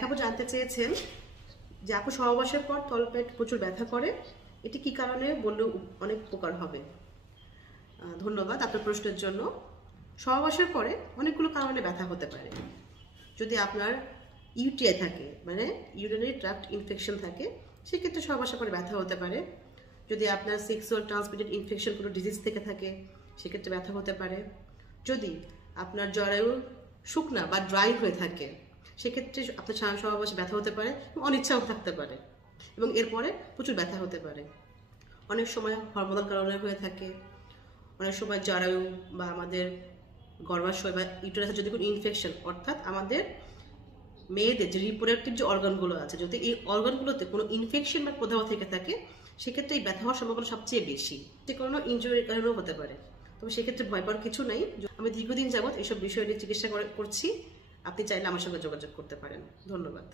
এক আপু জানতে চেয়েছেন যে আপু সহবাসের পর তলপেট প্রচুর ব্যথা করে, এটি কি কারণে বললেও অনেক উপকার হবে। ধন্যবাদ আপনার প্রশ্নের জন্য। সহবাসের পরে অনেকগুলো কারণে ব্যথা হতে পারে। যদি আপনার ইউটিআই থাকে, মানে ইউরিনারি ট্র্যাক্ট ইনফেকশন থাকে, সেক্ষেত্রে সহবাসের পরে ব্যথা হতে পারে। যদি আপনার সেক্সুয়াল ট্রান্সমিটেড ইনফেকশন কোনো ডিজিজ থেকে থাকে, সেক্ষেত্রে ব্যথা হতে পারে। যদি আপনার জরায়ু শুকনা বা ড্রাই হয়ে থাকে, সেক্ষেত্রে আপনার সহবাসে ব্যথা হতে পারে, অনিচ্ছাও থাকতে পারে এবং এরপরে প্রচুর ব্যথা হতে পারে। অনেক সময় হরমোনাল কারণে হয়ে থাকে, অনেক সময় জরায়ু বা আমাদের গর্ভাশয় বা ইউটেরাসের যদি কোনো ইনফেকশন, অর্থাৎ আমাদের মেয়েদের যে রিপ্রোডাক্টিভ যে অর্গানগুলো আছে, যদি এই অর্গানগুলোতে কোনো ইনফেকশন বা প্রদাহ থেকে থাকে, সেক্ষেত্রে এই ব্যথা হওয়ার সম্ভাবনা সবচেয়ে বেশি। যে কোনো ইনজুরির কারণেও হতে পারে, তবে সেক্ষেত্রে ভয় পাওয়ার কিছু নেই। আমি দীর্ঘদিন যাবৎ এইসব বিষয় নিয়ে চিকিৎসা করছি। আপনি চাইলে আমার সঙ্গে যোগাযোগ করতে পারেন। ধন্যবাদ।